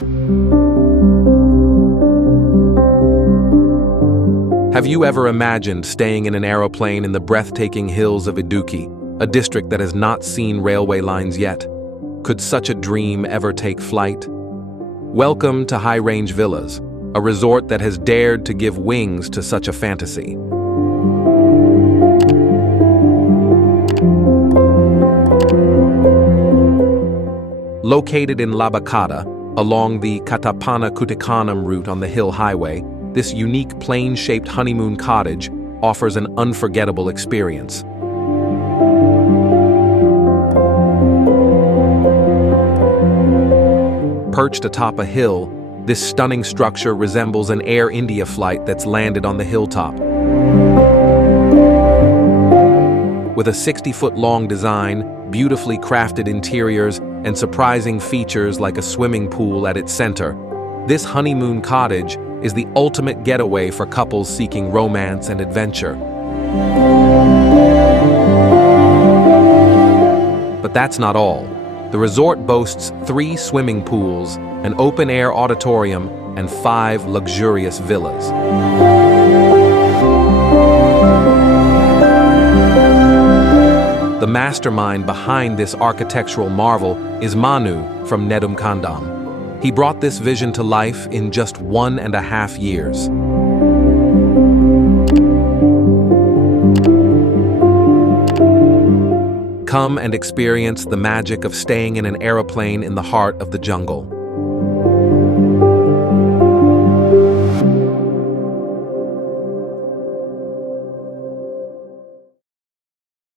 Have you ever imagined staying in an aeroplane in the breathtaking hills of Idukki, a district that has not seen railway lines yet? Could such a dream ever take flight? Welcome to High Range Villas, a resort that has dared to give wings to such a fantasy. Located in Labakata, along the Katapana-Kutikanam route on the Hill Highway, this unique plane-shaped honeymoon cottage offers an unforgettable experience. Perched atop a hill, this stunning structure resembles an Air India flight that's landed on the hilltop. With a 60-foot-long design, beautifully crafted interiors, and surprising features like a swimming pool at its center, this honeymoon cottage is the ultimate getaway for couples seeking romance and adventure. But that's not all. The resort boasts 3 swimming pools, an open-air auditorium, and 5 luxurious villas. The mastermind behind this architectural marvel is Manu from Nedum Kandam. He brought this vision to life in just 1.5 years. Come and experience the magic of staying in an aeroplane in the heart of the jungle.